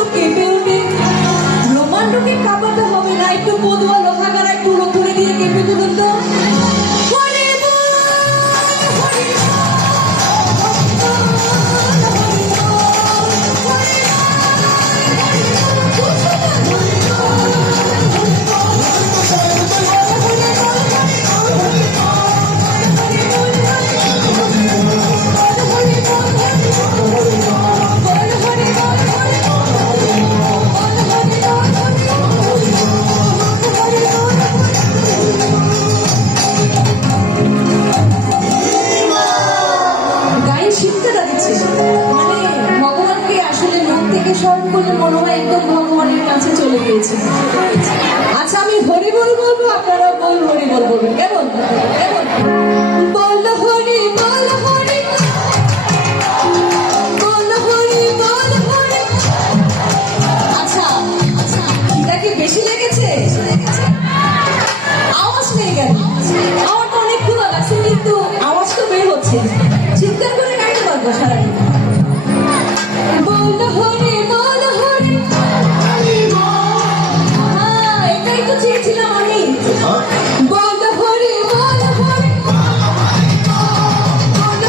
তো কেঁপে ওঠে। ব্রহ্মাণ্ডকে কাঁপাতে হবে না, একটু পদুয়া লোহাগাড়া একটু করে দিয়ে কেঁপে তুলুন তো। হরি বল, হরি গায়ে শিক্ষাটা দিচ্ছে, মানে ভগবানকে আসলে মুখ থেকে স্মরণ করলে মনে হয় একদম ভগবানের কাছে চলে গিয়েছে। আচ্ছা আমি হরি বল বলবো, আপনারা বল হরি বল বলবেন, কেমন কেমন? বল হরি বল হরি বল হরি বল হরি। আচ্ছা আচ্ছা, এটা কি বেশি লেগেছে? আওয়াজ নেই কেন? আমার তো অনেক ক্ষুধা লাগছে, কিন্তু আওয়াজ তো বের হচ্ছে, চিৎকার করে গাইতে পারবো সারাদিন। বল হরি বল হরি, হ্যাঁ এটাই তো চেয়েছিলাম আমি। বল হরি বল হরি বল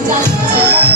চালিয়েছে